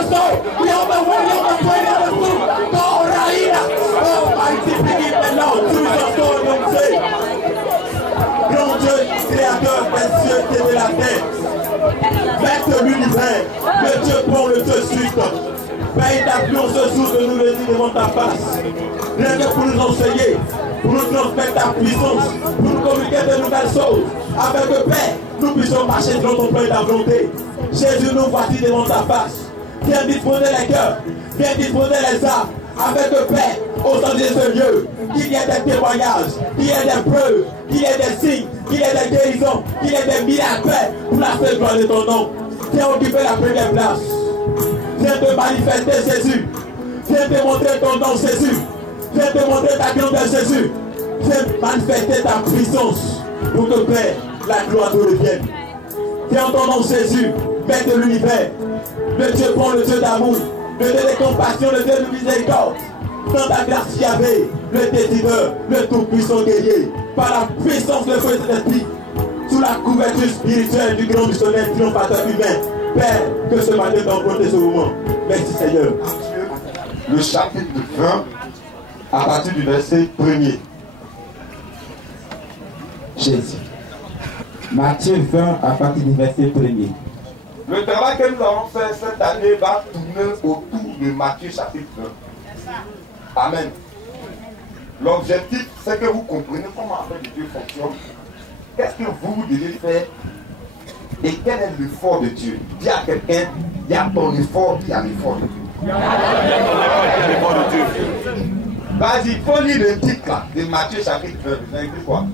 the soul, we are the one, we are the prayer, we are the food. God, Raïna. Oh, mighty begin the Lord, Jesus, God, don't say. Grand Dieu, créateur des cieux et de la terre. Maître de l'univers, le Dieu pour le Dieu suite. Père, t'appelons ce jour de nous le dire devant ta face. Rien que pour nous enseigner, pour nous transmettre ta puissance, pour nous communiquer de nouvelles choses. Avec le Père, nous puissions marcher dans ton plan et ta volonté. Jésus, nous voici devant ta face. Viens disposer les cœurs, viens disposer les âmes. Avec le Père, au sein de ce lieu, qu'il y ait des témoignages, qu'il y ait des preuves, qu'il y ait des signes, qu'il y ait des guérisons, qu'il y ait des miracles pour la seule gloire de ton nom. Viens occuper la première place. Viens te manifester, Jésus. Viens te montrer ton nom, Jésus. Viens te montrer ta grandeur, Jésus. Viens manifester ta puissance pour que, Père, la gloire te revienne. Viens en ton nom, Jésus, Maître de l'univers, le Dieu bon, le Dieu d'amour, le Dieu de compassion, le Dieu de miséricorde. Dans ta grâce, Yahvé, le décideur, le tout-puissant guerrier, par la puissance de feu de cet esprit, sous la couverture spirituelle du grand missionnaire triomphateur humain. Père, que ce matin t'emporte ce moment. Merci Seigneur. Le chapitre 20, à partir du verset 1er. Jésus. Matthieu 20, à partir du verset 1er. Le travail que nous avons fait cette année va tourner autour de Matthieu chapitre 20. Amen. L'objectif, c'est que vous compreniez comment la paix de Dieu fonctionne. Qu'est-ce que vous devez faire et quel est l'effort de Dieu? Dis à quelqu'un, il y a ton effort, il y a l'effort de Dieu. Vas-y, il faut lire le titre là, de Matthieu chapitre 20. Vous avez écrit quoi?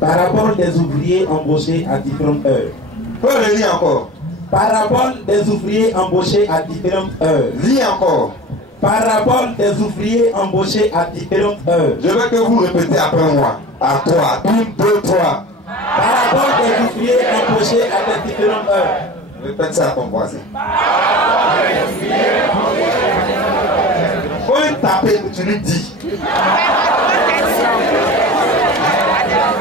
Parabole des ouvriers embauchés à différentes heures. Faut le lire encore. Parabole des ouvriers embauchés à différentes heures. Lis encore. Parabole des ouvriers embauchés à différentes heures. Je veux que vous répétez après moi. À toi. 1, 2, 3. Parabole des ouvriers embauchés à des différentes heures. Répète ça à ton voisin. Faut lui taper, tu lui dis.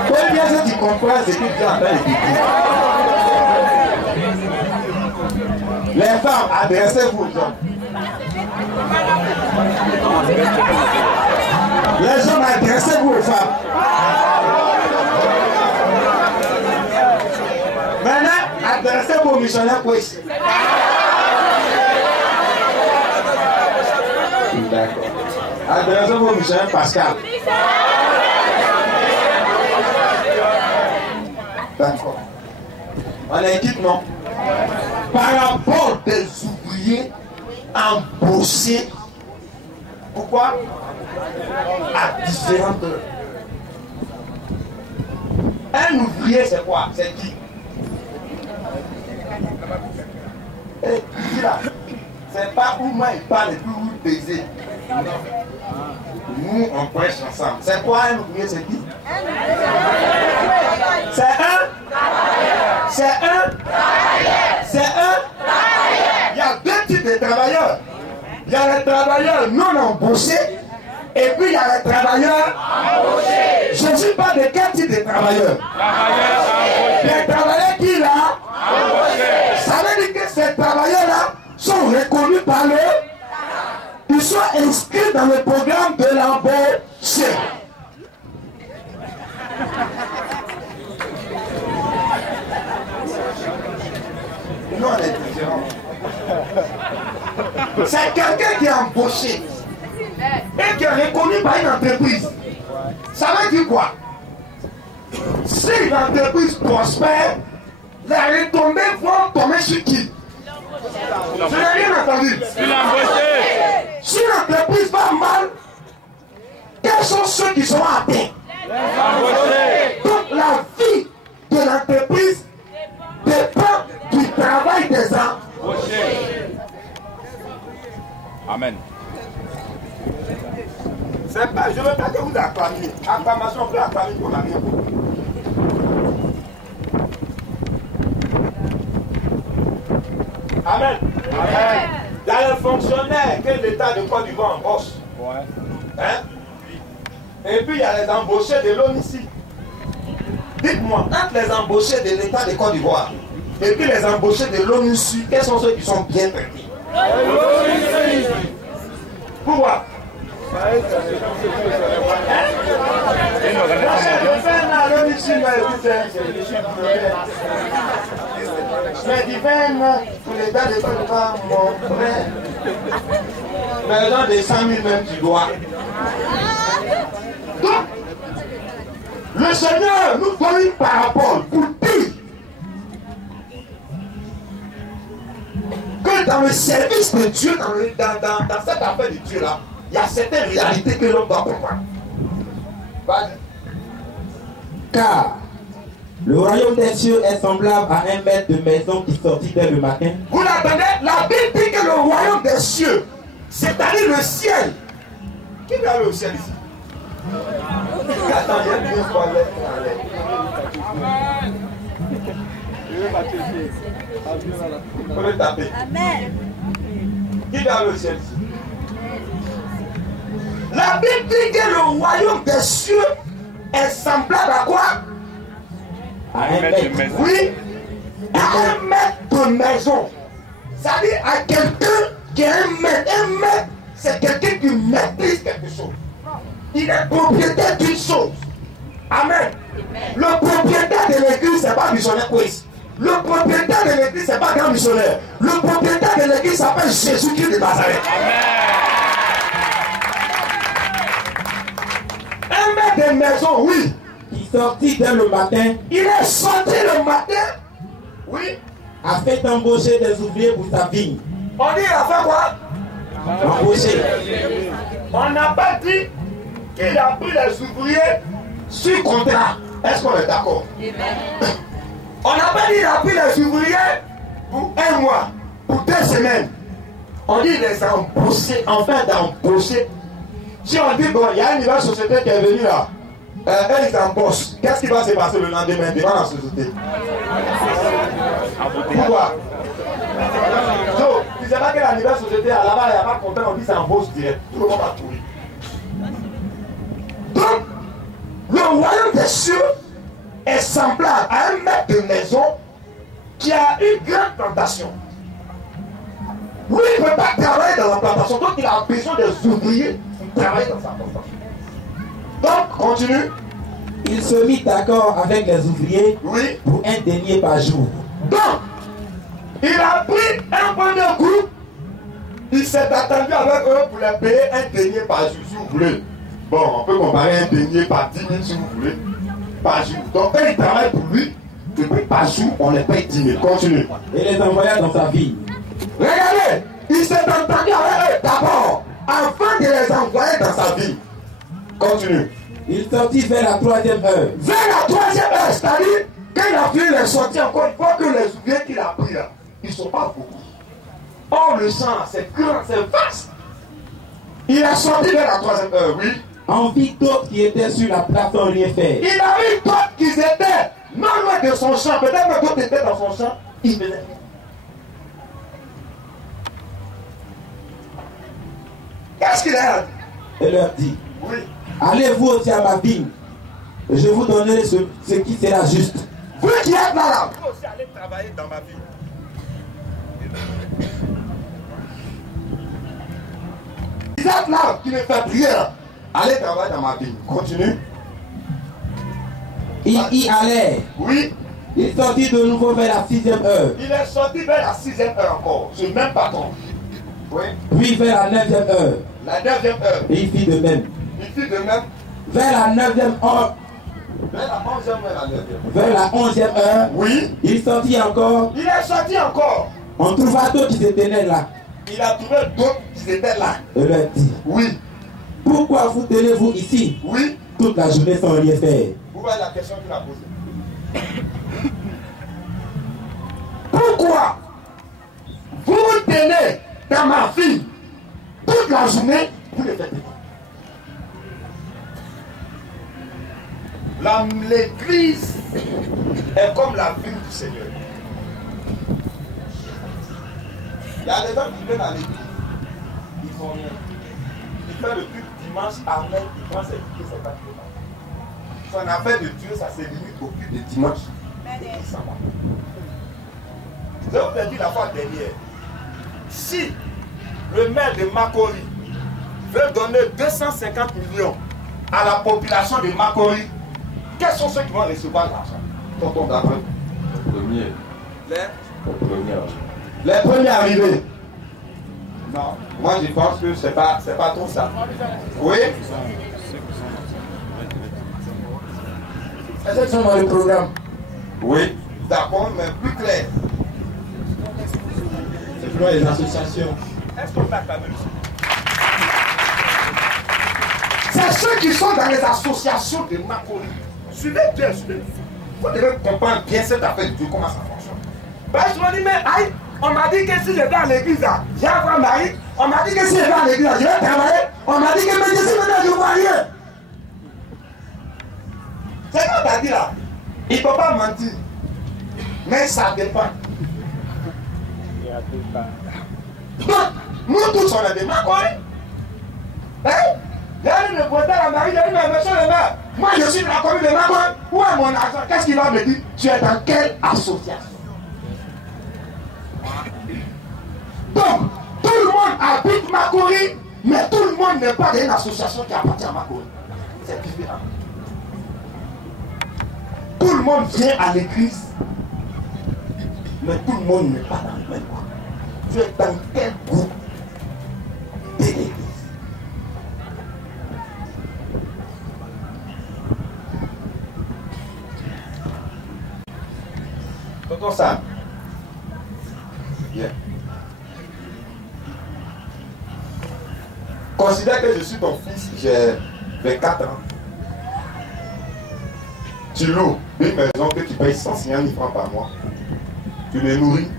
Faut bien que tu comprends ce que tu es en train de dire. Les femmes, adressez-vous aux hommes. Les hommes, adressez-vous aux femmes. Maintenant, adressez-vous aux missionnaires pour ici. D'accord. Adressez-vous au missionnaire Pascal. D'accord. On a équipe, non? Par rapport des ouvriers embauchés. Pourquoi? À différentes heures. Un ouvrier, c'est quoi? C'est qui? Et qui là? C'est pas où moi il parle et puis où il baiser. Nous, on prêche ensemble. C'est quoi un ouvrier? C'est qui? C'est un? C'est un? C'est un? Il y a deux types de travailleurs. Il y a les travailleurs non embauchés et puis il y a les travailleurs embauchés. Jésus parle de quel type de travailleurs? Les travailleurs qui là? Embauchés. Ça veut dire que ces travailleurs-là sont reconnus par eux. Ils sont inscrits dans le programme de l'embauche. Nous, on est différents. C'est quelqu'un qui est embauché et qui est reconnu par une entreprise. Ça veut dire quoi? Si une entreprise prospère, les retombées vont tomber sur qui? Je n'ai rien entendu. Si l'entreprise va mal, quels sont ceux qui seront atteints? Donc la vie de l'entreprise dépend du travail des embauchés. Amen. C'est pas, je ne veux pas que vous acclamiez. Acclamation, on peut acclamer pour la rien. Amen. Amen. Il y a un fonctionnaire que l'État de Côte d'Ivoire embauche. Ouais. Hein? Et puis il y a les embauchés de l'ONU ici. Dites-moi, entre les embauchés de l'État de Côte d'Ivoire et puis les embauchés de l'ONU ici, quels sont ceux qui sont bien traités? Pourquoi? Mais divine, pour les dates de pas mon frère, mais des 100 000 même tu dois. Donc, le Seigneur nous donne une parabole pour dire que dans le service de Dieu, dans cette affaire de Dieu là, il y a certaines réalités que l'homme doit comprendre. Car le royaume des cieux est semblable à un maître de maison qui sortit dès le matin. Vous l'entendez? La Bible dit que le royaume des cieux, c'est-à-dire le ciel. Qui va aller au ciel ici? Attends, il y a bien faut le taper. Amen. Qui va aller au ciel ici? La Bible dit que le royaume des cieux est semblable à quoi? À un maître. Oui, à un maître de maison. C'est-à-dire à quelqu'un qui est un maître. Un maître, c'est quelqu'un qui maîtrise quelque chose. Il est propriétaire d'une chose. Amen. Le propriétaire de l'église, ce n'est pas missionnaire Chris. Le propriétaire de l'église, ce n'est pas grand missionnaire. Le propriétaire de l'église s'appelle Jésus-Christ de Nazareth. Un maître de maison, oui. Qui sortit dès le matin. Il est sorti le matin. Oui. A fait embaucher des ouvriers pour sa vigne. On dit il a fait quoi? Embaucher. On n'a pas dit qu'il a pris les ouvriers sur contrat. Est-ce qu'on est d'accord? On n'a pas dit qu'il a pris les ouvriers pour un mois, pour 2 semaines. On dit les embaucher, enfin d'embaucher. Si on dit, bon, il y a une nouvelle société qui est venue là, ils embauchent. Qu'est-ce qui va se passer le lendemain devant la société? Pourquoi? Donc, tu ne sais pas que la nouvelle société, là-bas, il n'y a pas de content, on dit c'est embauche direct. Tout le monde va courir. Donc, le royaume des cieux est semblable à un maître de maison qui a une grande plantation. Lui, il ne peut pas travailler dans la plantation, donc il a besoin des ouvriers pour travailler dans sa plantation. Donc, continue. Il se mit d'accord avec les ouvriers Oui. pour un denier par jour. Donc, il a pris un point de groupe, il s'est attendu avec eux pour les payer un denier par jour, si vous voulez. Bon, on peut comparer un denier par 10 000 si vous voulez, par jour. Donc, quand il travaille pour lui, et puis par jour, on les paye 10 000. Continue. Et les envoya dans sa ville. Regardez, il s'est entendu avec eux d'abord, avant de les envoyer dans sa ville. Continue. Il sortit vers la 3e heure. Vers la 3e heure, c'est-à-dire, quand il a fini les sorties, encore une fois que les ouvriers qu'il a pris là, ils ne sont pas beaucoup. Or, le champ, c'est grand, c'est vaste. Il a sorti vers la 3e heure, oui. En vit d'autres qui étaient sur la place sans rien faire. Il a vu d'autres qui étaient non loin de son champ. Peut-être que d'autres étaient dans son champ. Il faisait rien. Qu'est-ce qu'il a dit? Et leur dit, Oui. allez vous aussi à ma vigne. Et je vous donnerai ce qui sera juste. Vous qui êtes là, vous aussi allez travailler dans ma ville. Vous êtes là, qui me fait prier là. Allez travailler dans ma ville. Continue. Il y allait. Oui. Il sortit de nouveau vers la 6e heure. Il est sorti vers la 6e heure encore. Ce même patron. Oui. Puis vers la 9e heure. La 9e heure. Et il fit de même. Il fit de même. Vers la 9e heure. Vers la 11e heure, la 9e. Vers la 11e heure. Oui. Il sortit encore. Il est sorti encore. On trouva d'autres qui se tenaient là. Il a trouvé d'autres qui étaient là. Et leur dit, Oui. pourquoi vous tenez-vous ici Oui. toute la journée sans rien faire? Vous voyez la question qu'il a posée. Pourquoi vous vous tenez dans ma vie toute la journée pour le faire? L'église est comme la ville du Seigneur. Il y a des gens qui viennent à l'église, ils font rien. Ils font le culte dimanche, amen, ils pensent écouter ses papiers. Son affaire de Dieu, ça se limite au culte de dimanche. Et ils s'en vont. Je vous ai dit la fois dernière, si le maire de Makori veut donner 250 millions à la population de Makori, quels sont ceux qui vont recevoir l'argent? Tonton d'après. Les premiers arrivés. Non, moi je pense que c'est pas trop ça. Oui. Est-ce qu'ils sont dans le programme? Oui, d'accord, mais plus clair. C'est pour les associations. Est-ce qu'on peut acclamer le C'est ceux qui sont dans les associations de Makori. Suivez bien, suivez. Vous devez comprendre bien cette affaire de Dieu, comment ça fonctionne. Parce que je me dis, mais aïe, on m'a dit que si je vais à l'église, j'ai un grand mari. On m'a dit que si je vais à l'église, je vais travailler. On m'a dit que même si maintenant je ne vois rien. C'est quand tu as dit là, il ne peut pas mentir. Mais ça dépend. Donc, nous tous on est des Makori. Hein? Il y a une reporter à Marie, il y a une inversion de maire. Moi je suis de la commune de Makori. Où est mon argent? Qu'est-ce qu'il va me dire? Tu es dans quelle association? Donc, tout le monde habite Makori, mais tout le monde n'est pas dans une association qui appartient à Makori. C'est différent. Tout le monde vient à l'église, mais tout le monde n'est pas dans le même groupe. Tu es dans quel groupe de l'église? Tonton Sam. Bien. Considère que je suis ton fils, j'ai 24 ans. Tu loues une maison que tu payes 150 000 francs par mois. Tu me nourris,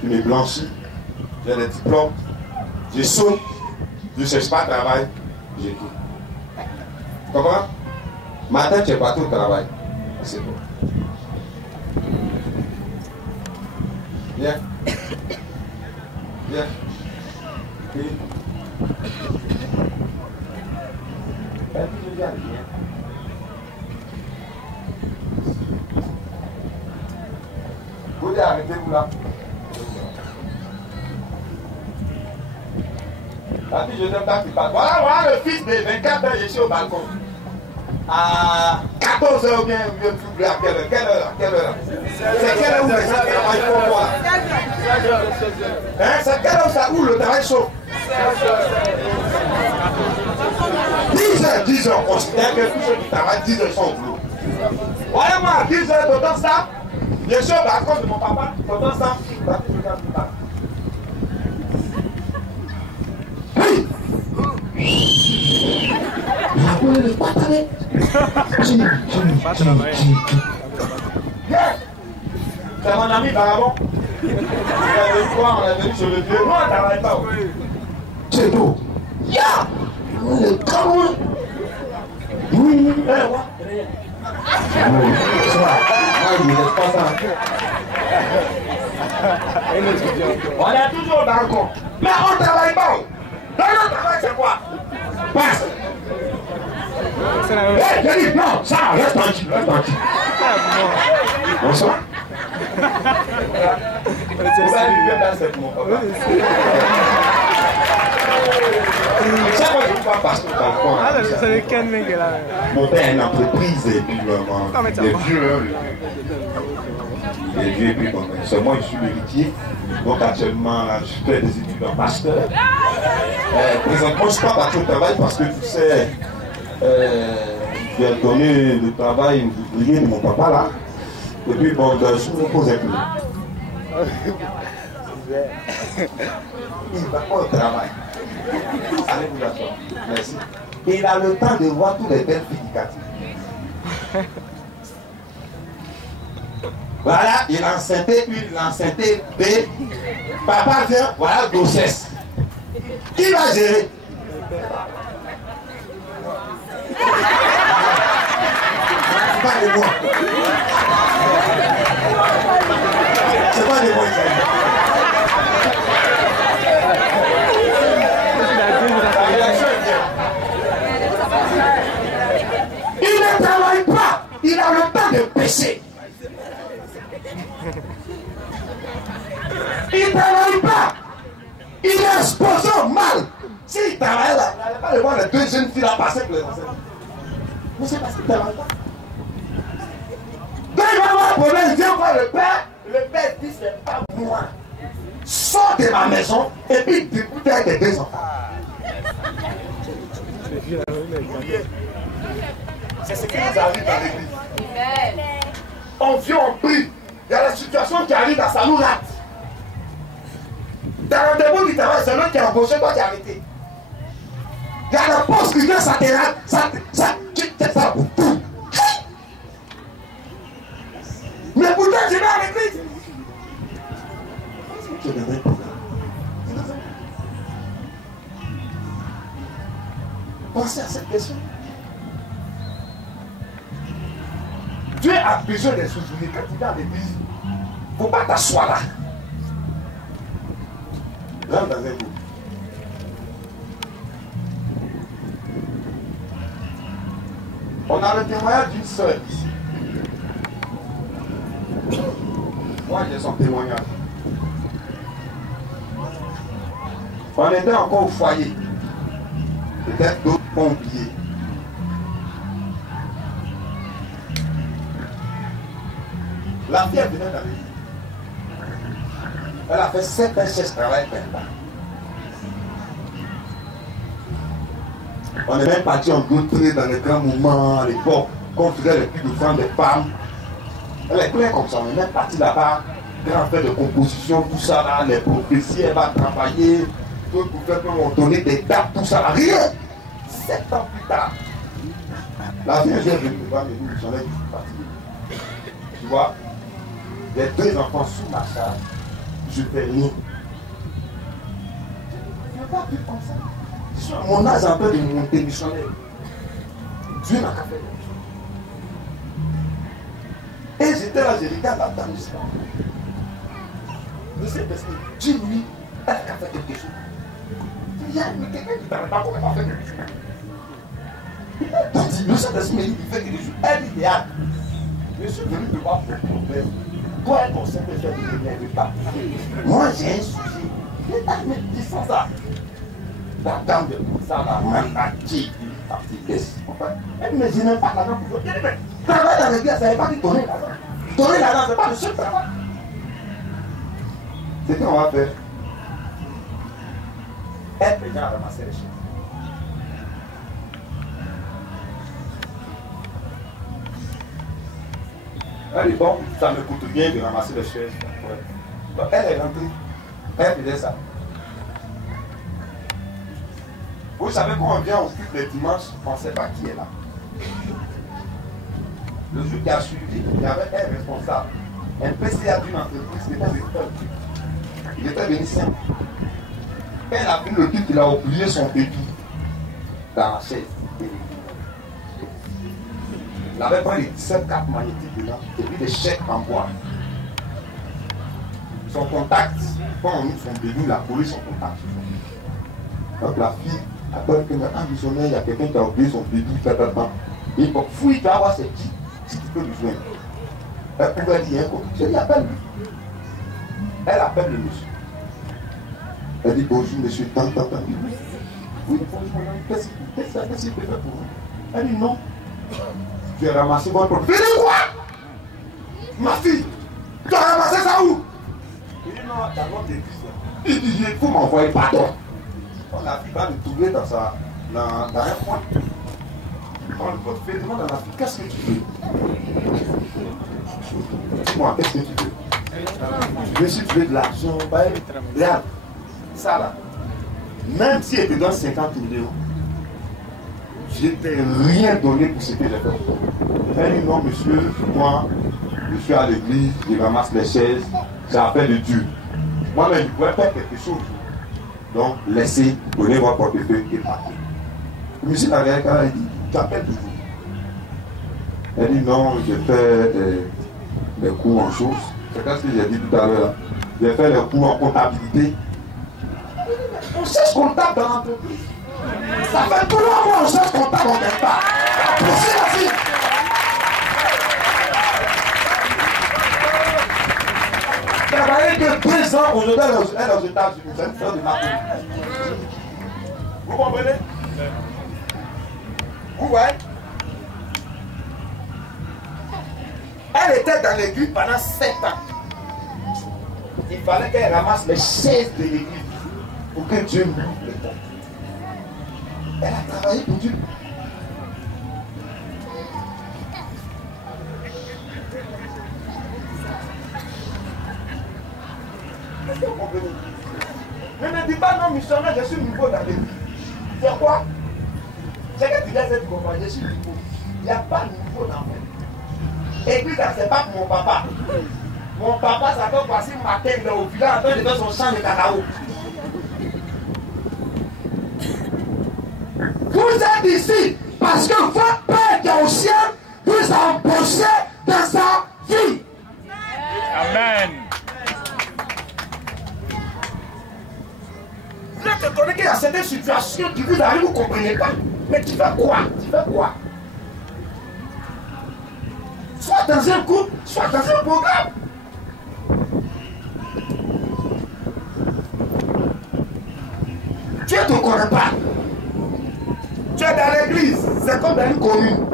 tu me blanchis, j'ai des diplômes, je saute, je ne cherche pas de travail, j'ai tout. Tu comprends? Matin, tu n'es pas tout au travail. C'est bon. Viens. Viens. Oui. Viens. Vous devez arrêter-vous là. La fille, je t'aime pas, tu parles. Voilà le fils de 24 ans, je suis au balcon. À 14 h ou bien plus à quelle heure? C'est quelle heure où les gens travaillent pour moi? Hein? C'est quelle heure où le travail chauffe? 10 h, on considère que tous ceux qui travaillent 10 h sont au boulot. Voilà moi, à 10 h, d'autant ça, je suis au balcon de mon papa, d'autant ça, c'est mon ami Barabon. On est venu sur le vieux. Moi, on ne travaille pas. C'est tout. Ya! Le Cameroun. Oui. On est toujours au balcon. Mais on ne travaille pas. Dans notre travail, c'est quoi? Passe. J'ai dit non, ça, reste tranquille, reste tranquille. Bonsoir. Vous allez vivre dans cette mon papa. Chaque fois que je vois passer au balcon, mon père a une entreprise et puis les vieux et puis bon, seulement je suis l'héritier. Donc actuellement, je fais des études en master. Présentement, je ne suis pas parti au travail parce que tu sais, j'ai donné le travail ouvrier de mon papa là. Et puis bon, je me pose un peu. Il va pas au travail. Allez vous asseoir. Merci. Et il a le temps de voir tous les belles filles du quartier. Voilà, il a enceinté une, l'enceinté B. Papa vient, voilà, grossesse. Qui va gérer? Pas de moi. C'est pas de moi, il ne travaille pas, il a le temps de pécher. Il ne travaille pas. exposant mal. S'il travaillait là, il n'allait pas le voir les deux jeunes filles là passer pour les enseigner. Mais c'est parce qu'il ne travaille pas. Quand il va avoir un problème, il vient voir le père. Le père dit, c'est pas moi. Sors de ma maison et puis dégoûte avec tes deux enfants. C'est ce qui nous arrive dans l'église. On vient, on prie. Il y a la situation qui arrive à ça nous rate. Dans le début du travail, c'est l'autre qui est embauché, toi qui es arrêté. Il y a la poste qui vient, ça te rate. Ça. Mais pourtant, je vais à l'église. Pensez à cette question. Dieu a besoin des soutenir. Quand tu vas à l'église, il ne faut pas t'asseoir là. Rentre dans un groupe. On a le témoignage d'une soeur ici. Moi, j'ai son témoignage. On était encore au foyer. Peut-être d'autres ont oublié. La fille, elle venait dans l'église. Elle a fait 7 ans chez ce travail maintenant. On est même parti en d'autres dans les grands moments à l'époque, quand on faisait les plus de femmes, des femmes. Elle est claire comme ça, on est même parti là-bas, grand fait de composition, tout ça là, les prophéties, elle va travailler, d'autres gouvernements vont donner des dates, tout ça là, rien. 7 ans plus tard, la vie vient de nous voir, mais nous sommes partis. Tu vois, les 2 enfants sous ma charge, je fais rien. Je ne vais pas vivre comme ça. Mon âge est en train de monter missionnaire. Dieu n'a qu'à faire. Et j'étais là, je regarde la dame jusqu'à. Je sais parce que Dieu, lui, elle a qu'à faire quelque chose. Il y a quelqu'un qui ne t'arrête pas comment faire quelque chose. Donc, le Saint-Esprit il fait quelque chose. Elle dit, je suis venu te voir pour le problème. Toi, ton Saint-Esprit ne m'aide pas. Moi, j'ai un souci. Mais dis ça. La dame de ça, la maladie, elle me dit même pas l'argent pour vous. Travailler dans l'église, ça ne veut pas dire donner l'argent. Donner l'argent, ce n'est pas le seul travail. C'est qu'on va faire. Elle peut bien ramasser les choses. Elle dit bon, ça me coûte bien de ramasser les chaises. Ouais. Donc elle est rentrée. Elle faisait ça. Vous savez, quand on vient, on quitte le dimanche, on ne sait pas qui est là. Le jour qui a suivi, il y avait un responsable, un PCA d'une entreprise qui était venu. Il était venu simple. Quand il a pris le titre, il a oublié son bébé dans la chaise. Il avait pris les 17 cartes magnétiques dedans et puis des chèques en bois. Son contact, quand on ouvre son bébé, il a collé son contact. Donc la fille a peur que maintenant missionnaire, il y a quelqu'un qui a oublié son bébé, il faut fouiller, tu vas voir c'est qui, si tu peux lui joindre. Elle pouvait dire un côté. Je dis appelle-lui. Elle appelle le monsieur. Elle dit bonjour monsieur, tant. Oui, bonjour madame, qu'est-ce qu'il peut faire pour vous? Elle dit non. Tu as ramassé votre problème. Je dis quoi? Ma fille, tu as ramassé ça où? Il dit non, dans notre église. Il dit il faut m'envoyer pardon. On a va le trouver dans un coin. Quand le votre fait demande à la fille, qu'est-ce que tu veux? Dis-moi, qu'est-ce que tu veux? Je veux si tu veux de l'argent, regarde, ça là. Même si elle te donne 50 millions, je ne t'ai rien donné pour ce que j'ai fait. Elle dit non, monsieur, moi, je suis à l'église, je ramasse les chaises, j'ai appel de Dieu. Moi-même, je pourrais faire quelque chose. Donc, laissez, prenez votre portefeuille et partez. Le monsieur n'a rien qu'à dit, tu appelles toujours. Elle dit non, j'ai fait des cours en choses. C'est ce que j'ai dit tout à l'heure. J'ai fait des cours en comptabilité. On cherche comptable dans l'entreprise. Ça fait 3 mois on cherche comptable, on n'aime pas. Poussez la fille. Travailler que 2 ans, aujourd'hui, elle est aux États-Unis. C'est une sœur de Martinique. Vous comprenez? Vous voyez? Elle était dans l'église pendant 7 ans. Il fallait qu'elle ramasse les chaises de l'église pour que Dieu m'ouvre le temps. Elle a travaillé pour Dieu. Est-ce que vous comprenez? Ne me dis pas non missionnaire, je suis nouveau dans l'église. C'est quoi? C'est que tu laisses être comprendre, je suis nouveau. Il n'y a pas de nouveau dans moi. Église, c'est pas pour mon papa. Mon papa, ça doit passer matin là, au village en train de faire son champ de cacao. Vous êtes ici parce que votre Père qui est au ciel vous a embauché dans sa vie. Amen. Là, tu connais qu'il y a certaines situations qui vous arrivent, vous ne comprenez pas. Mais tu fais quoi? Tu fais quoi? Soit dans un groupe, soit dans un programme. Tu ne te connais pas. Tu es dans l'église, c'est comme dans une commune.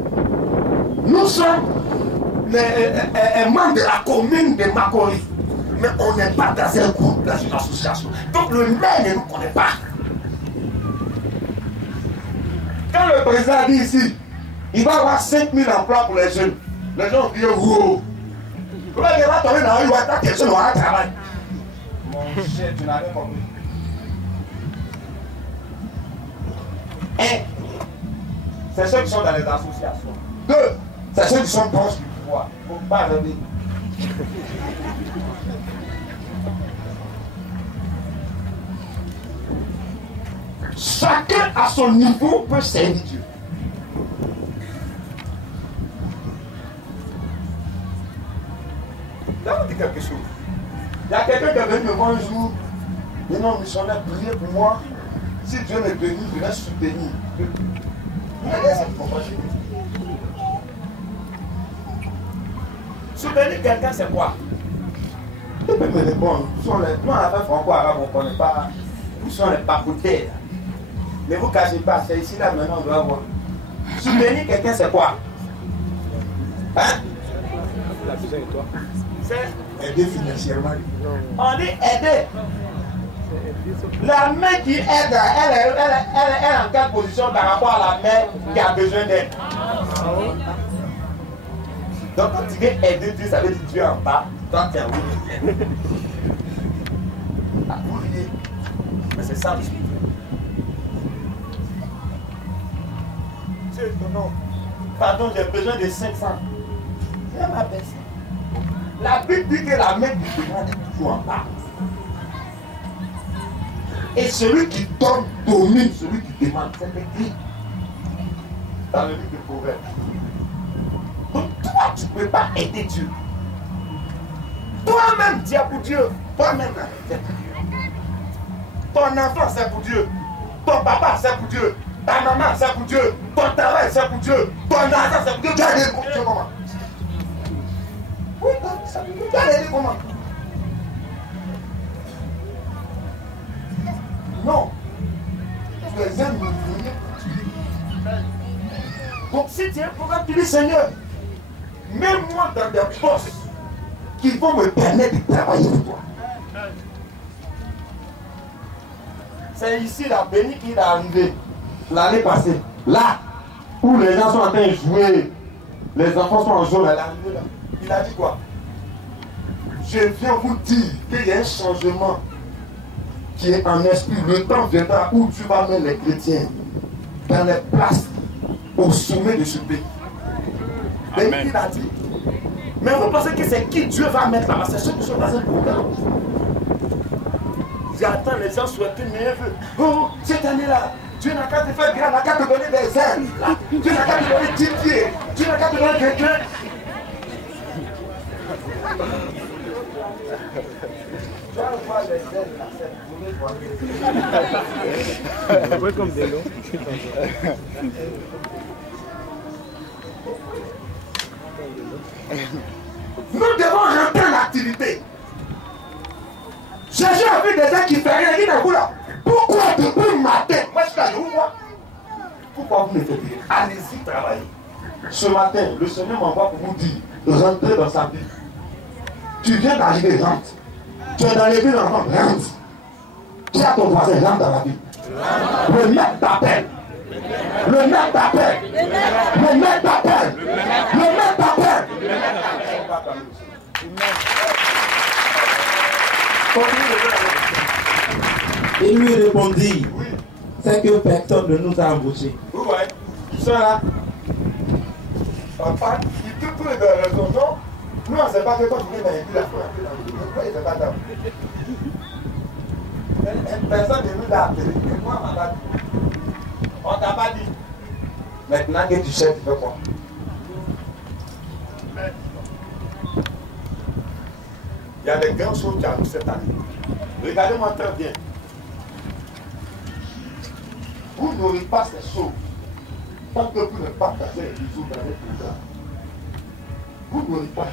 Nous sommes les membres de la commune de Makori. Mais on n'est pas dans un groupe, dans une association. Donc le maire ne nous connaît pas. Quand le président dit ici, il va avoir 5000 emplois pour les jeunes. Les gens disent wow. Comment il va tomber dans la rue, il va attaquer les jeunes, on va travailler. Mon cher, tu n'as rien compris. Un, c'est ceux qui sont dans les associations. Deux, c'est ceux qui sont proches du pouvoir. Il ne faut pas rêver. Chacun à son niveau peut servir Dieu. Là, on dit quelque chose. Il y a quelqu'un qui est venu me voir un jour. Il dit non, missionnaire, priez pour moi. Si Dieu me bénit, je vais soutenir. Vous avez cette compréhension. Soutenir quelqu'un, c'est quoi? Tu peux me répondre. Nous, on a fait franco-arabe, on ne connaît pas. Nous sommes les papoutaires. Ne vous cachez pas, c'est ici là maintenant on doit voir. Soutenir quelqu'un, c'est quoi? Hein? La besoin de toi. C'est aider financièrement. On dit aider. La main qui aide, elle est en quelle position par rapport à la main qui a besoin d'aide? Donc quand tu veux aider Dieu, ça veut dire Dieu en bas, toi tu es en haut. Ah, vous riez. Mais c'est ça le spirituel. C'est étonnant. Pardon, j'ai besoin de 500. C'est ma personne. La Bible dit que la main qui demande est toujours en bas. Et celui qui donne domine celui qui demande. C'est écrit dans le livre de Proverbes. Donc toi, tu ne peux pas aider Dieu. Toi-même, tu es pour Dieu. Toi-même, c'est pour Dieu. Ton enfant, c'est pour Dieu. Ton papa, c'est pour Dieu. Ta maman, c'est pour Dieu. Ton travail, c'est pour Dieu. Ton argent, c'est pour Dieu. Tu as aidé comment? Oui, ça veut dire tu as aidé comment? Non. Tu es un ouvrier. Donc si tu es un programme, tu dis Seigneur, mets-moi dans des postes qui vont me permettre de travailler pour toi. C'est ici la bénie qui est arrivée l'année passée. Là où les gens sont en train de jouer, les enfants sont en jaune, elle est arrivée là. Il a dit quoi? Je viens vous dire qu'il y a un changement qui est en esprit. Le temps viendra où tu vas mettre les chrétiens dans les places au sommet de ce pays. Et il a dit. Mais vous pensez que c'est qui Dieu va mettre là-bas? C'est ceux qui sont dans un programme. J'attends les gens souhaiter mes vœux. Oh, cette année-là, Dieu n'a qu'à te faire grand, n'a qu'à te donner des ailes. Dieu n'a qu'à te donner 10 pieds. Dieu n'a qu'à te donner quelqu'un. Tu vas voir les ailes là, c'est pour comme des lots. Nous devons rentrer en activité. Jésus a vu des gens qui font rien, il dit là, pourquoi depuis matin, moi je suis là, vous voir. Pourquoi vous me faites dire? Allez-y travailler. Ce matin, le Seigneur m'envoie pour vous dire, rentrez dans sa vie. Tu viens d'arriver, rentre. Tu es dans les villes, rentre. Dis à ton voisin, rentre dans la vie. Le maître t'appelle. Le maître t'appelle. Le maître t'appelle. Le maître t'appelle. Il lui répondit, c'est que personne ne nous a embauchés. Vous voyez, ils sont là. Papa, il peut trouver des raisons, non? Nous, on ne sait pas que quand tu viens dans les villes, la foi, pourquoi il ne fait pas d'âme? Personne ne nous a appelé. Moi, on m'a pas dit. On t'a pas dit. Maintenant que tu sais, tu fais quoi? Il y a des grandes choses qui arrivent cette année. Regardez-moi très bien. Vous n'aurez pas ces choses tant que vous ne partagez les bisous dans les programmes. Vous n'aurez pas.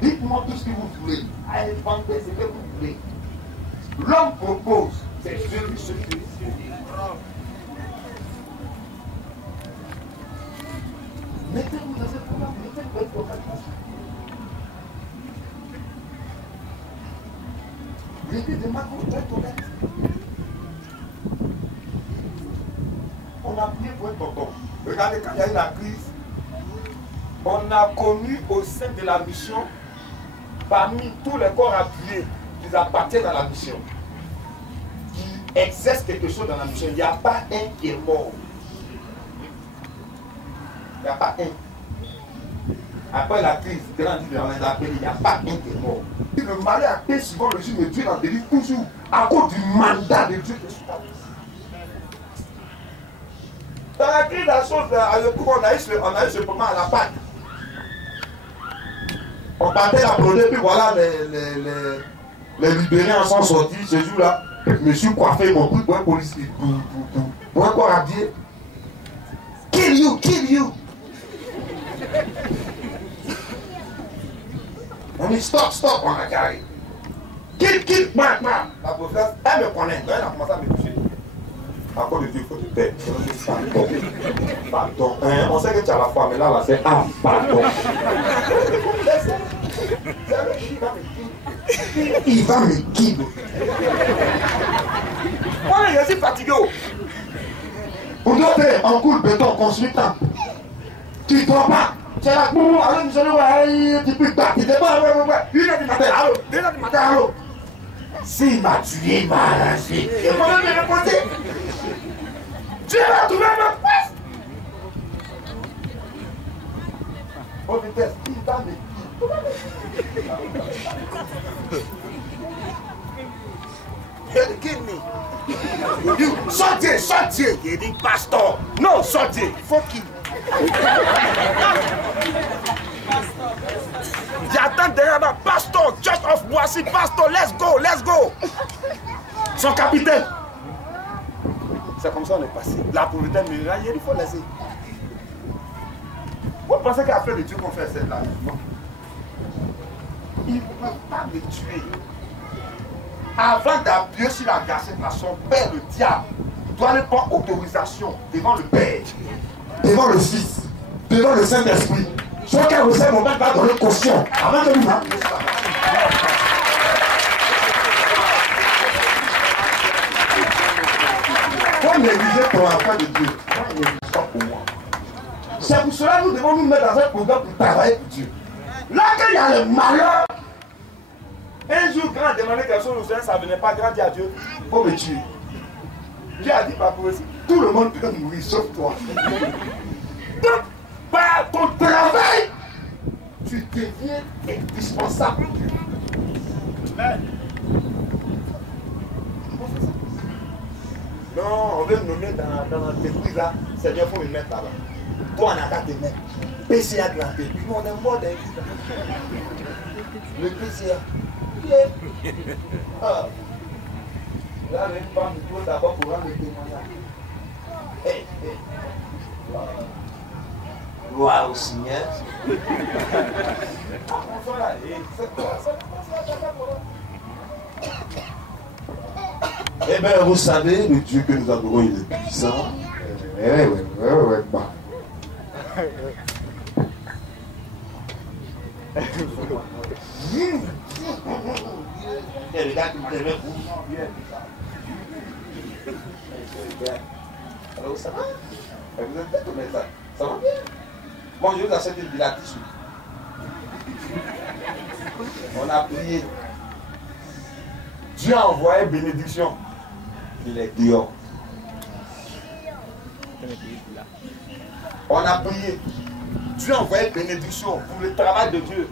Dites-moi tout ce que vous voulez. Inventez ce que vous voulez. L'homme propose, c'est celui qui décide. Mettez-vous dans ce programme, mettez-vous dans ce programme. L'église de Marco doit être honnête. On a prié pour un tonton. Regardez, quand il y a eu la crise, on a connu au sein de la mission, parmi tous les corps appuyés qui appartiennent à la mission, qui exercent quelque chose dans la mission, il n'y a pas un qui est mort. Il n'y a pas un. Après la crise, grande, on les a appelés, il n'y a pas un qui est mort. Le malheur a été souvent le juge, mais Dieu en délivre toujours à cause du mandat de Dieu qui est sur ta vie. Dans la crise, la chose, à l'époque, on a eu ce moment à la Pâque. On partait la broder, puis voilà, les libérés en sont sortis ce jour-là. Je me suis coiffé, mon truc pour un policier, pour un corps habillé. Kill you, kill you. On dit stop, stop, on a carré. Kill, bam. La professeure, elle me connaît, elle a commencé à me toucher. À cause de Dieu, il faut te taire. Pardon. On sait que tu as la foi, mais là, c'est pardon. Il va me quitter. Moi, je suis fatigué. On doit être en cours de béton, consultant. Tu ne dois pas. C'est là, tu peux pas. Tu ne peux pas. 1h du matin, allô. 2h du matin, allô. S'il m'a tué, il m'a arrangé. Il faut même me reposer. Dieu va trouver ma place. Oh, vitesse, il va me kill me. You, sortez. Il dit, pasteur. Non, sortez. Fuck you. J'attends derrière moi, pasteur, just of Boissy, pasteur, let's go. Son capitaine. C'est comme ça qu'on est passé. La pauvreté me dit, il faut laisser. Vous pensez qu'après le Dieu qu'on fait celle-là? Non. Il ne peut pas me tuer. Avant d'appuyer sur la gâchette, son père, le diable, doit aller prendre autorisation devant le Père, devant le Fils, devant le Saint-Esprit. Soit qu'elle recève mon père va donner caution avant que nous appuyions sur la gâchette. Faut négliger ton enfant de Dieu. Faut négliger pas pour moi. C'est pour cela que nous devons nous mettre dans un programme pour travailler pour Dieu. Là, quand il y a le malheur, un jour, grand demandait quelque chose au Seigneur, ça ne venait pas, grand dit à Dieu, faut me tuer. Dieu a dit, pas pour aussi, tout le monde peut mourir, sauf toi. Donc, par ton travail, tu deviens indispensable pour Dieu. Amen. Non, on veut me mettre dans l'entreprise là, Seigneur, il faut me mettre là-bas. Toi, on a qu'à te mettre. PCA de l'entreprise, on est mort d'un coup. Le PCA. Ah. Là, une femme il faut d'abord pour rendre le témoignage. Gloire au Seigneur. Eh bien, vous savez, le Dieu que nous adorons, il est puissant. Ouais. Bah. Et les gars qui m'ont levé pour alors, ça va? Vous êtes bête, mais ça va bien. Bon, je vous achète une villa tissu. On a prié. Dieu a envoyé bénédiction. Il est dehors. On a prié. Dieu a envoyé bénédiction pour le travail de Dieu.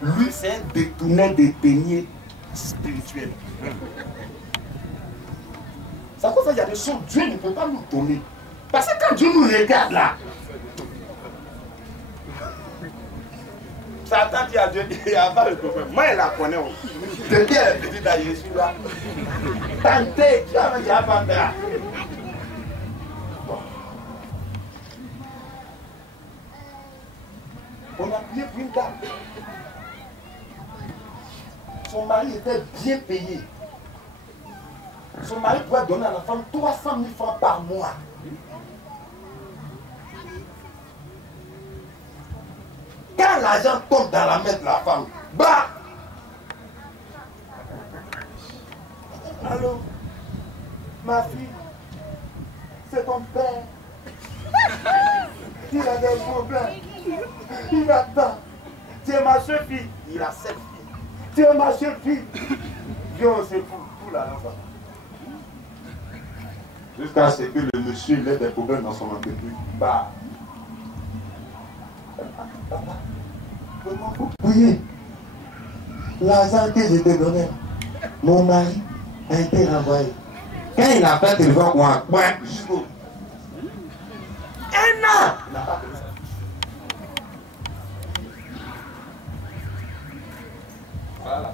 Lui, c'est un détourné des deniers spirituels. C'est pour ça qu'il y a des choses que Dieu ne peut pas nous donner. Parce que quand Dieu nous regarde là, Satan dit à Dieu, il n'y a pas de problème. Moi, il la connaît. Depuis elle est petite à Jésus là. Tantez, tu as déjà pas là. On a prié pour une dame. Son mari était bien payé. Son mari pouvait donner à la femme 300 000 francs par mois. Quand l'argent tombe dans la main de la femme, bah! Allô? Ma fille, c'est ton père. Il a des problèmes. Il attend. Tu es ma seule fille. Il a 7 filles. Tu es ma seule fille. Viens, c'est pour la femme. Jusqu'à ce que le monsieur ait des problèmes dans son entreprise. Bah. Comment vous priez? L'argent que je te donnais, mon mari a été renvoyé. Quand il a fait téléphone, on a jusqu'au 1 an. Il n'a pas fait ça. Voilà.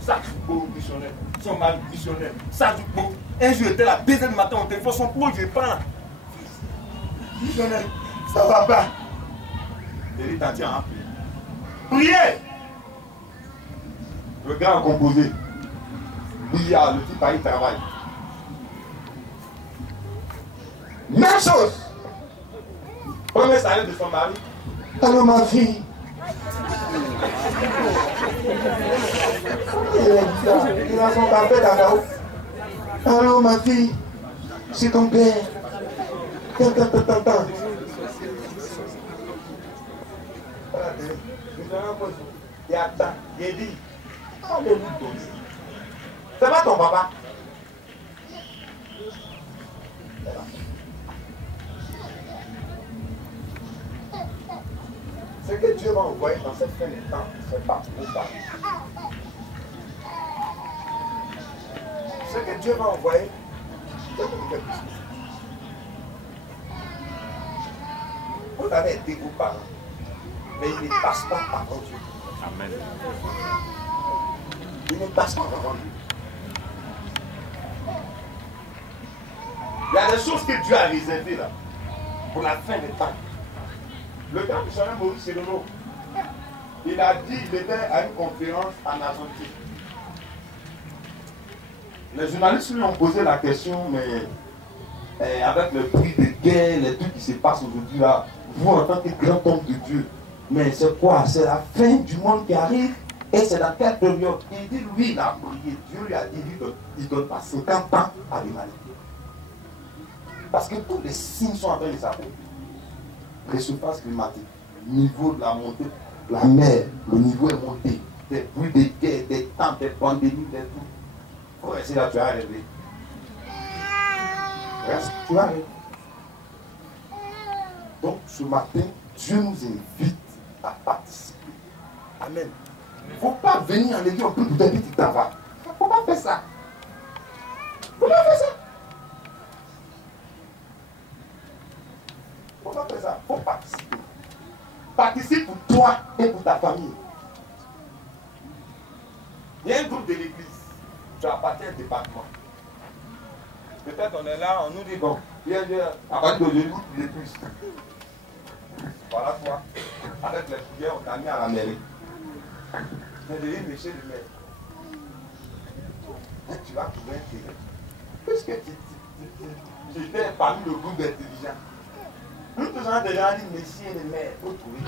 Ça du beau missionnaire. Son mari missionnaire. Ça du beau. Un jour, j'étais là, 2 h du matin au téléphone, son pot, je prends. Missionnaire, ça va pas. Il est entier, hein. Priez. Le gars a composé. Billard, le type a eu travail. Même chose. Premier salaire de son mari. Alors ma fille. Il a son café là-bas. Alors ma fille, c'est ton père. Il attend, il dit, c'est pas ton papa. Ce que Dieu va envoyer dans cette fin de temps, c'est pas pour ça. Ce que Dieu va envoyer, c'est pour quelque chose. Vous avez été vos parents, mais il ne passe pas avant Dieu. Amen. Il ne passe pas avant Dieu. Il y a des choses que Dieu a réservées là, pour la fin des temps. Le grand missionnaire Maurice Célono, il a dit, il était à une conférence en Argentine. Les journalistes lui ont posé la question, mais avec le prix de guerre, les trucs qui se passent aujourd'hui là, vous en tant que grand homme de Dieu, mais c'est quoi? C'est la fin du monde qui arrive et c'est dans quelle période? Il dit, lui, il a prié. Dieu lui a dit, il ne donne pas 50 ans à l'humanité. Parce que tous les signes sont en train de s'appeler. Réchauffage climatique, niveau de la montée, la mer, le niveau est monté, des bruits de guerre, des temps, des pandémies, des tout. Il faut essayer là, tu vas arriver. Reste, tu vas arriver. Donc ce matin, Dieu nous invite à participer. Amen. Il ne faut pas venir en l'église, on peut tout un petit travail. Il ne faut pas faire ça. Il ne faut pas faire ça. Il ne faut pas faire ça. Il faut participer. Participe pour toi et pour ta famille. Il y a un groupe de l'église. Tu appartiens au département. Peut-être on est là, on nous dit bon, viens, à partir d'aujourd'hui, il est plus. Voilà toi. Avec les prières, on t'a mis à la mairie. C'est devenu monsieur le maire. tu vas trouver un terrain. Puisque tu fais parmi le groupe d'intelligents. Nous tous avons déjà dit, messieurs et les mères, pour trouver.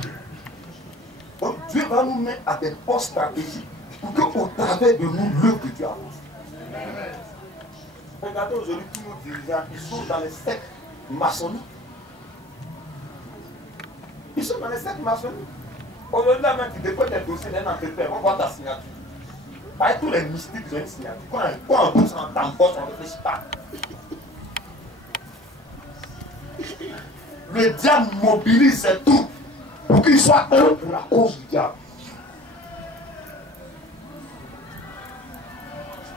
Donc Dieu va nous mettre à des postes stratégiques pour qu'au travers de nous, l'œuvre de Dieu avance. Regardez aujourd'hui tous nos dirigeants, ils sont dans les sectes maçonniques. Ils sont dans les sectes maçonniques. Aujourd'hui, là même, tu déposes tes dossiers d'un entrepreneur, on voit ta signature. Avec tous les mystiques, j'ai une signature. Quand on pousse en tambour, on ne réfléchit pas. Le diable mobilise tout pour qu'il soit un pour la cause du diable.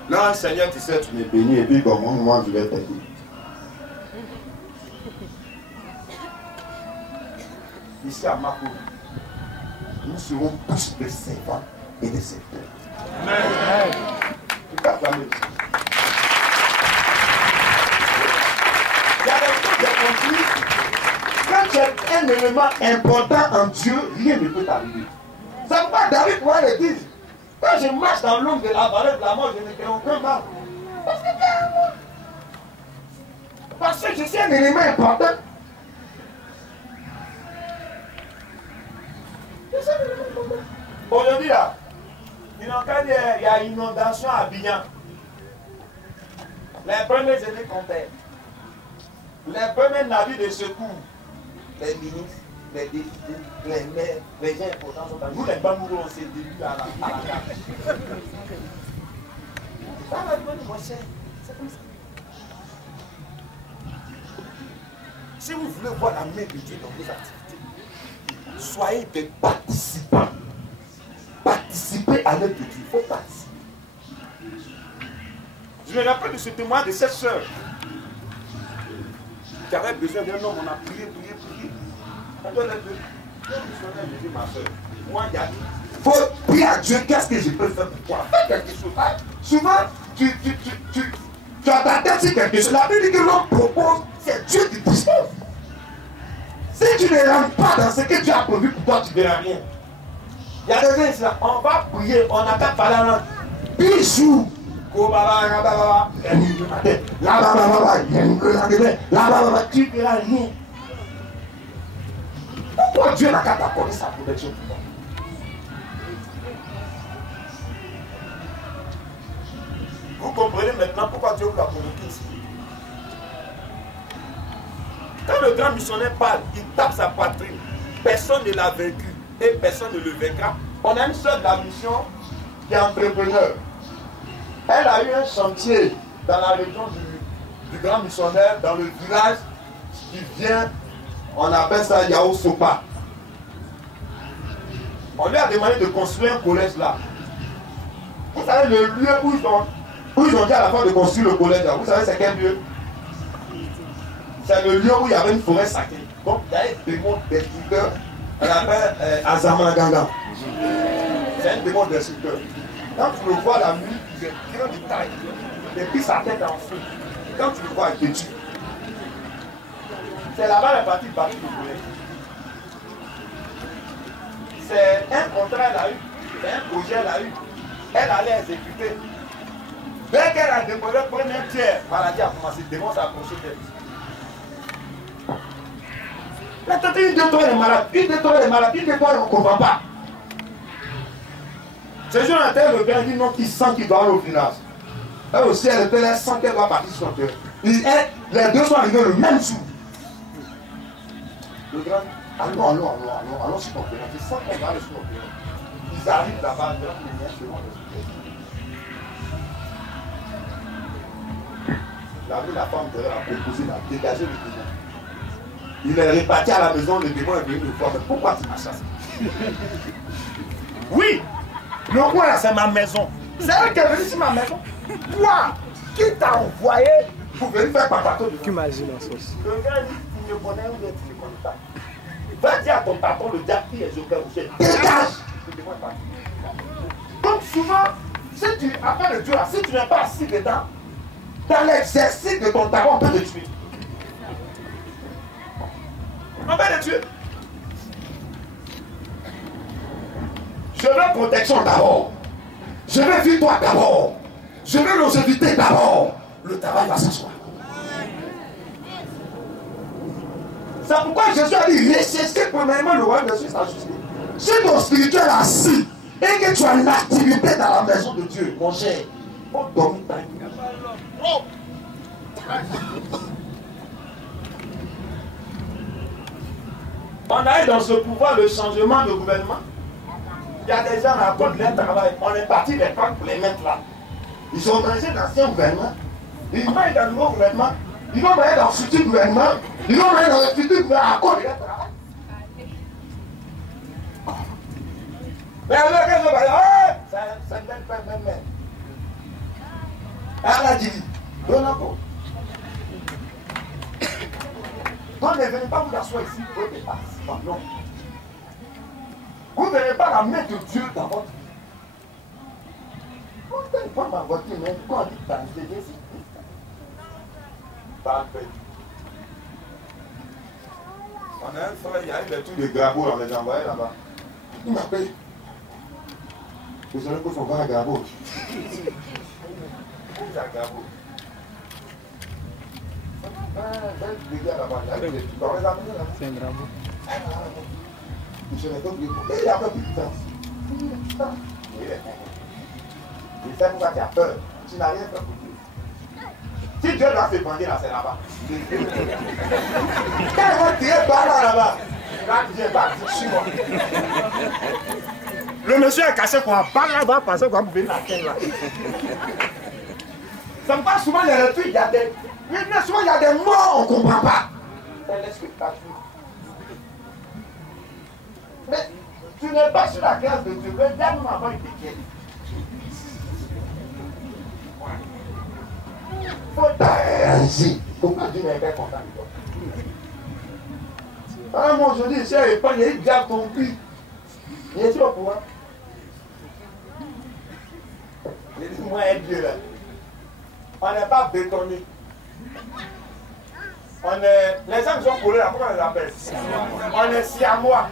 Là, Seigneur, tu sais, tu m'es béni et puis comment moi je vais t'aider. Ici à Mako, nous serons tous des servants et des serviteurs. Amen. Tu peux acclamer aussi. Il y a des choses que j'ai compris. Quand tu es un élément important en Dieu, rien ne peut t'arriver. Ça ne pas David pour l'église. Quand je marche dans l'ombre de la vallée de la mort, je ne fais aucun mal. Parce que je suis un élément important. Aujourd'hui, là, il y a inondation à Abidjan. Les premiers années comptaient. Les premiers navires de secours, les ministres, les députés, les maires, les gens importants sont dans nous. Les Bamouros, on s'est début à la gare. Ça va devenir moins cher. C'est comme ça. Si vous voulez voir la main de Dieu dans vos activités, soyez des participants. Participez à l'œuvre de Dieu. Il faut participer. Je me rappelle de ce témoin de cette soeur qui avait besoin d'un homme. On a prié. Quand on est venu, je dis ma soeur, moi, il y a dit, il faut prier à Dieu, qu'est-ce que je peux faire pour toi? Fais quelque chose. Souvent, tu as ta tête sur quelque chose. La Bible dit que l'homme propose, c'est Dieu qui dispose. Si tu ne rentres pas dans ce que Dieu a prévu pour toi, tu ne verras rien. Il y a des gens ici, on va prier, on n'a qu'à parler en langue. Bijou. Tu ne verras rien. Pourquoi Dieu n'a qu'à t'accorder sa protection pour toi? Vous comprenez maintenant pourquoi Dieu vous a convoqué ici. Quand le grand missionnaire parle, il tape sa poitrine. Personne ne l'a vaincu et personne ne le vaincra. On a une seule de la mission qui est entrepreneur. Elle a eu un chantier dans la région du grand missionnaire, dans le village qui vient, on appelle ça Yao Sopa. On lui a demandé de construire un collège là. Vous savez le lieu où ils ont dit à la fin de construire le collège là, vous savez c'est quel lieu? C'est le lieu où il y avait une forêt sacrée. Donc il y a un démon destructeur, on l'appelle Azamaganga. C'est un démon destructeur. Quand tu le vois la nuit, il est grand de taille. Et puis sa tête en feu. Quand tu le vois, il te tue. C'est là-bas la partie bâtie du collège. C'est un contrat elle a eu, c'est un projet elle a eu. Elle allait exécuter. Dès qu'elle a déposé le premier tiers, maladie a commencé, le démon s'est approché d'elle. Maintenant, une de toi est malade, une de toi est malade, une de toi on ne comprend pas. Ce jour en terre, le père dit non, qu'il sent qu'il doit aller au village. Elle aussi, elle était là, elle sent qu'elle doit partir sur son cœur. Les deux sont arrivés le même jour. Le grand, allons sur ton père. Je sens qu'elle va aller sur ton père. Ils arrivent là-bas, le grand se rend. La femme a proposé de dégager le démon. Il est reparti à la maison, le démon est venu le voir. Mais pourquoi tu m'as chassé? Oui! Le roi là, c'est ma maison. C'est elle qui est venue sur ma maison. Toi, qui t'a envoyé pour venir faire papato de Qu'imagine en sauce. Le gars dit, tu me connais ou tu ne connais pas. Va dire à ton patron, le diable qui est Joker Rocher. Dégage! Le démon est parti. Donc souvent, si tu appelles le Dieu là, si tu n'es pas assis dedans, dans l'exercice de ton talent, on peut te tuer. On peut te tuer. Je veux protection d'abord. Je veux victoire d'abord. Je veux longévité d'abord. Le travail va s'asseoir. C'est pourquoi Jésus a dit, recherchez premièrement le royaume de Dieu et sa justice. Si ton spirituel est assis et que tu as l'activité dans la maison de Dieu, mon cher, on dormir ta vie. On a eu dans ce pouvoir le changement de gouvernement. Il y a des gens à cause de leur travail. On est parti des femmes pour les mettre là. Ils ont mangé l'ancien gouvernement. Ils vont dans le nouveau gouvernement. Ils vont aller dans le futur gouvernement. Ils vont aller dans le futur gouvernement à cause de leur travail. Mais alors, qu'est-ce qu'on va dire? Ça ne donne pas même. Elle a dit, donc ne venez pas vous asseoir ici pour des passes. Non. Vous ne venez pas la main de Dieu dans votre vie. Vous ne venez pas dans votre vie, mais quand on dit que c'est ici. On a un frère, il y a eu des trucs de Grabo, on les a envoyés là-bas. Il m'appelle. Vous savez qu'on va à Grabo. C'est à Grabo. C'est un Grabo. Il n'y a pas plus de temps. Il fait pourquoi tu as peur. Tu n'as rien fait pour Dieu. Si Dieu doit se prendre là, c'est là-bas. Quand il va tirer par là-bas, là, Dieu est parti sur moi. Le monsieur est caché quoi, par là-bas, parce qu'on va me venir la tête là. Ça me passe souvent, il y a des trucs, il y a des. Mais souvent, il y a des morts, on ne comprend pas. C'est l'expectative. Mais tu n'es pas sur la grâce de Dieu. Le dernier moment, il t'équipe. Il faut t'agir. Pourquoi Dieu n'est pas content de toi? Ah, moi, je dis, cher épargne, il garde ton prix. Il est sûr pour moi. Il dit, moi, Dieu là. On n'est pas bétonné. On est, les gens qui sont collés là, comment on les appelle? On est siamois.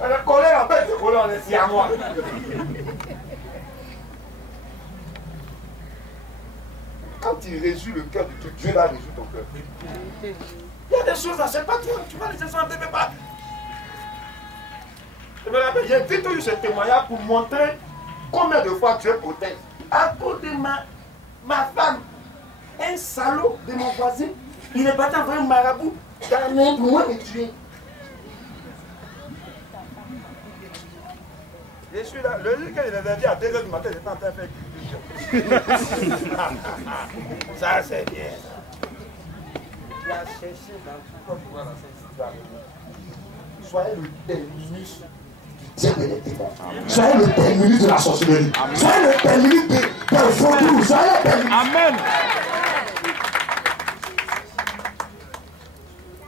On est collés là, on est siamois. Quand tu résous le cœur de Dieu, Dieu va résoudre ton cœur. Il y a des choses à c'est pas toi, tu vas les sentir, mais pas. J'ai vite eu ce témoignage pour montrer combien de fois Dieu protège. À cause de ma femme, un salaud de mon voisin, il est parti envoyer un marabout dans pour moi me tuer. Je suis là, le jour qu'il est dit à 2h du matin, j'étais en train de faire cuisine. Ça c'est bien. Il a cherché dans tout pour pouvoir dans cette situation. Soyez le terminus du diable et des démons. Soyez le terminus de la sorcellerie. Soyez le terminus des vaudous. Soyez le terminus. Amen.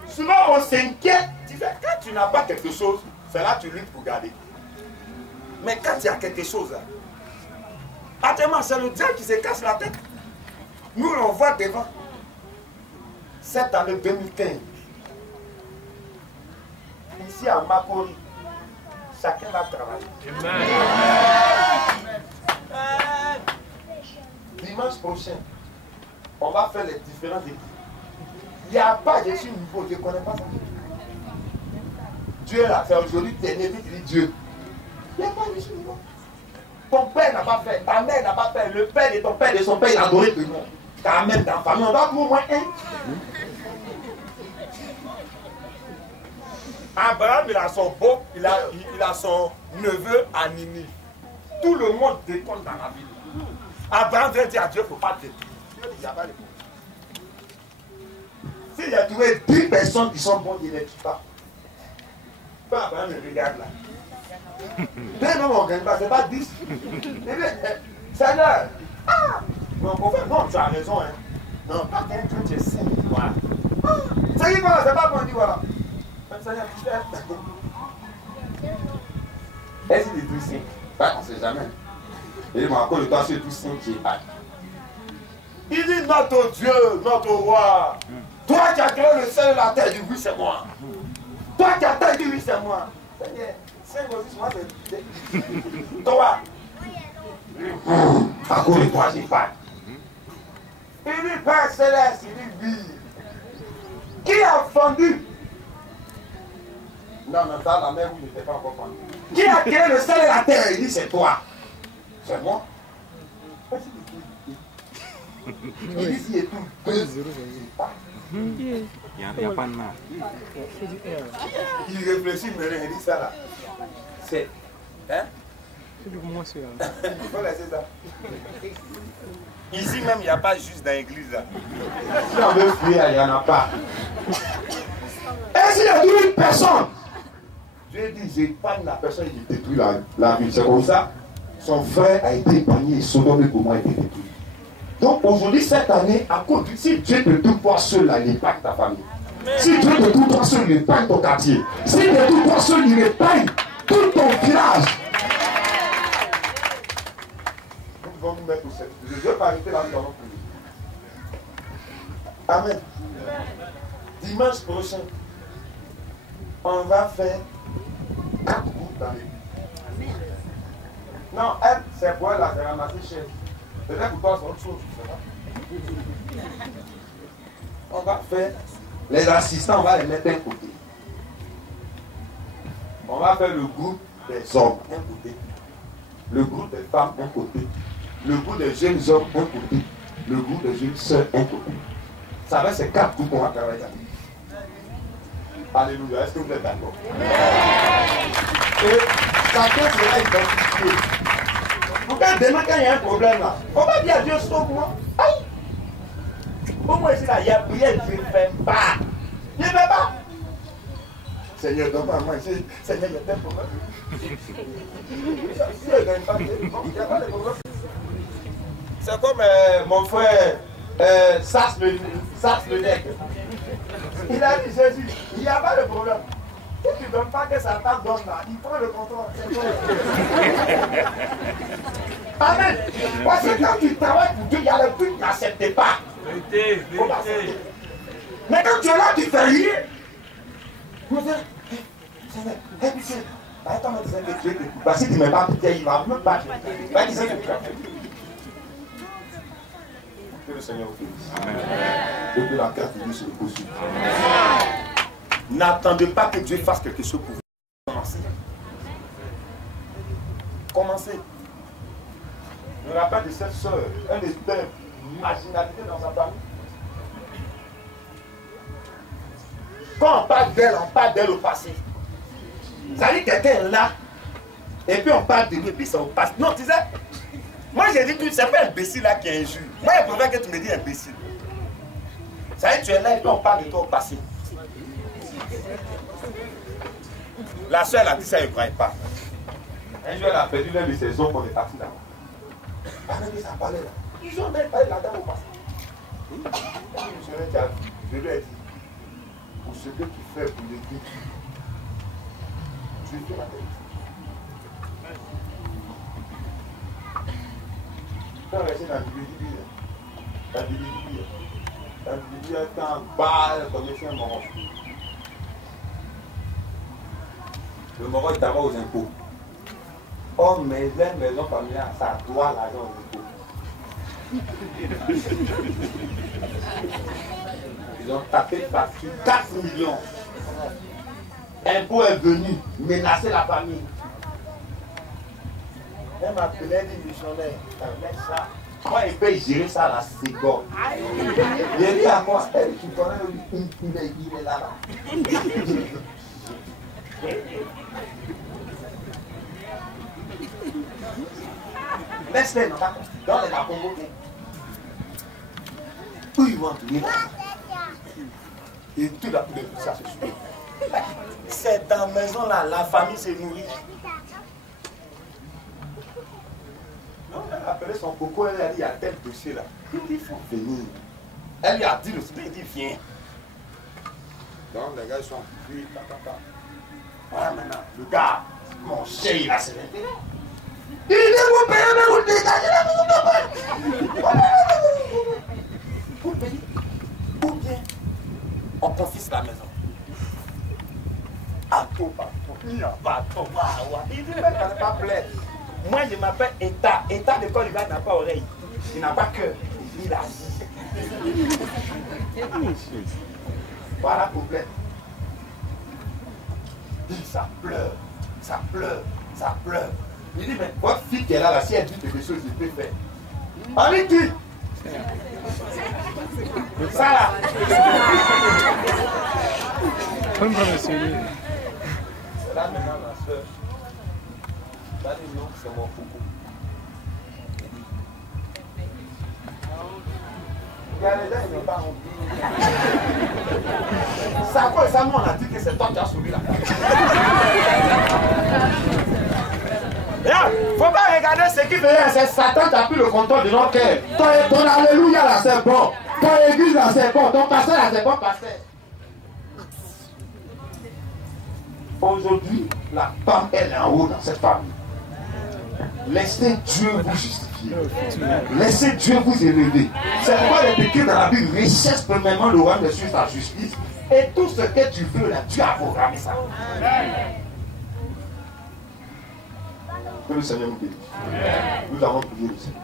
Souvent on s'inquiète. Quand tu n'as pas quelque chose, c'est là que tu luttes pour garder. Mais quand il y a quelque chose, actuellement c'est le diable qui se casse la tête. Nous on voit devant. Cette année 2015, ici à Makori, chacun va travailler. Amen. Dimanche prochain, on va faire les différentes équipes. Il n'y a pas de niveau, je ne connais pas ça. Dieu l'a fait aujourd'hui, tu es né, tu dis Dieu. Il n'y a pas de niveau. Ton père n'a pas fait, ta mère n'a pas fait, le père de ton père, de son père, il a adoré le nom. Ta mère, ta famille, on va pour au moins un. Abraham, il a son beau, il a son neveu à Nini. Tout le monde déconne dans la ville. Abraham vient dire à Dieu, il ne faut pas te dire. Dieu dit, il n'y a pas de problème. S'il a trouvé 10 personnes qui sont bonnes, il ne les tue pas. Quand Abraham me regarde là. Deux noms on ne gagne pas, ce n'est pas 10. Seigneur, non, tu as raison. Hein. Non, pas quelqu'un, tu es saint. Voilà. C'est qui voilà, c'est pas bon, dit voilà. Seigneur, tu fais. Est-ce qu'il est tout saint? On ne sait jamais. Il dit, encore le temps, c'est tout saint qui est pas. Il dit, notre Dieu, notre roi. Toi qui as créé le ciel et la terre, il dit, oui, c'est moi. Toi qui as terre, il dit, oui, c'est moi. Seigneur, c'est aussi, moi, c'est toi. À cause de toi, j'ai pas. Il dit, Père Céleste, il dit, oui. Qui a fendu? Non, dans la mer, vous n'étiez pas encore fendu. Qui a créé le ciel et la terre? Il dit, c'est toi. C'est moi. Il dit, s'il est tout. Il n'y a pas de mal. Il réfléchit, mais il dit ça là. C'est. Hein? Il faut laisser ça. Ici même, il n'y a pas juste dans l'église là. Si on veut fuir, il n'y en a pas. Et s'il y a une personne, Dieu dit, j'épargne la personne qui détruit la ville. C'est comme ça. Son frère a été épargné et Sodome et Gomorrhe a été détruit. Donc aujourd'hui, cette année, à cause de si Dieu te trouve toi seul, là, il épargne ta famille. Si Dieu te trouve toi seul, il épargne ton quartier. Si Dieu te trouve toi seul, il épargne tout ton village. Nous devons nous mettre au centre. Je ne veux pas arrêter là dans notre pays. Amen. Dimanche prochain, on va faire 4 groupes dans l'église. Non, elle, c'est pour elle, là, c'est ramasser chef. Peut-être pour toi, c'est autre chose, je sais pas. On va faire les assistants, on va les mettre d'un côté. On va faire le groupe des hommes d'un côté, le groupe des femmes d'un côté, le groupe des jeunes hommes d'un côté, le groupe des jeunes sœurs d'un côté. Ça va, c'est 4 groupes qu'on va travailler avec. Alléluia, est-ce que vous êtes d'accord? Et chacun sera identifié. Pourquoi demain quand il y a un problème là, on va dire à Dieu sauve-moi. Aïe! Au moins ici là, il y a prière, je ne fais pas. Je ne fais pas. Seigneur, donne-moi à manger. Seigneur, il y a tel problème. Si elle ne gagne pas, il n'y a pas de problème. C'est comme mon frère Sas le Nègre. Il a dit Jésus, il n'y a pas de problème. Si tu ne donnes pas que ça t'a donne là, il prend le contrôle. Amen. Parce que quand tu travailles pour Dieu, il y a le but, n'acceptez pas. Mais quand tu es là, tu fais rien. Vous dites, Seigneur, pitié. Attends, mais Dieu te coupe. Parce que tu ne mets pas pitié, il ne va même pas te couper. Il va dire que tu as fait. Que le Seigneur vous bénisse. Et que la grâce de Dieu se repose sur vous. N'attendez pas que Dieu fasse quelque chose pour vous. Commencez. Commencez. Je me rappelle de cette soeur, un esprit d'imaginativité dans sa famille. Quand on parle d'elle au passé. Ça dit quelqu'un est là, et puis on parle de lui, et puis ça au passé. Non, tu sais, moi j'ai dit que c'est pas imbécile là qui est injure. Moi je préfère que tu me dis imbécile. Ça dit tu es là, et puis on parle de toi au passé. La soeur elle a dit ça, elle ne croyait pas. Un jour elle a perdu l'un de ses hommes, on est parti là-bas. Avec ça parlait là. Ils ont même parlé de la dame au passé. Je lui ai dit, pour ce que tu fais pour l'église, tu fais la tête. Quand on est dans la Bible est en bas, comme je suis un Maroc. Le Maroc est d'abord aux impôts. Oh, mais les maisons familiales, ça doit l'argent aux impôts. Ils ont tapé par-dessus 4 millions. Impôt est venu menacer la famille. Elle m'appelait, elle dit missionnaire, avec ça. Moi, il peut gérer ça à la seconde. J'ai dit à moi, elle, tu connais, il est là-bas. Laisse-les dans les convoqués. Où ils vont trouver l'argent? Et tout la poule de ça se suit. C'est dans la maison là, la famille se nourrit. Non, elle a appelé son coco, elle a dit, il y a tel dossier là. Il dit, il faut venir. Elle lui a dit le spirit, il dit, viens. Donc les gars ils sont pris, voilà maintenant, le gars, mon chien, il a ses intérêts. Il dit, vous payez, mais vous dégagez la maison. Ou bien, on confisque la maison. À tout, il n'y a pas de il dit, mais ça n'est pas plaire. Moi, je m'appelle État. État de Côte d'Ivoire n'a pas oreille. Il n'a pas cœur. Il a. Voilà le problème. Ça pleure, ça pleure, ça pleure. Il dit, mais votre fille qui est là, si elle dit quelque chose, je peux faire. Allez, qui? Ça là. Comme monsieur. Là maintenant, ma soeur. Ça dit non, c'est mon coucou. Ça quoi ça, moi on a dit que c'est toi qui as soumis là. Faut pas regarder ce qui fait, c'est Satan qui a pris le contrôle de notre cœur. Ton alléluia là c'est bon. Ton église là c'est bon. Ton pasteur là c'est bon pasteur. Aujourd'hui, la femme elle est en haut dans cette famille. Laissez Dieu vous justifier. Laissez Dieu vous élever. C'est pourquoi il est écrit dans la Bible, recherche premièrement le royaume des cieux, sa justice. Et tout ce que tu veux là, Dieu a programmé ça. Que le Seigneur nous bénisse. Nous avons prié le Seigneur.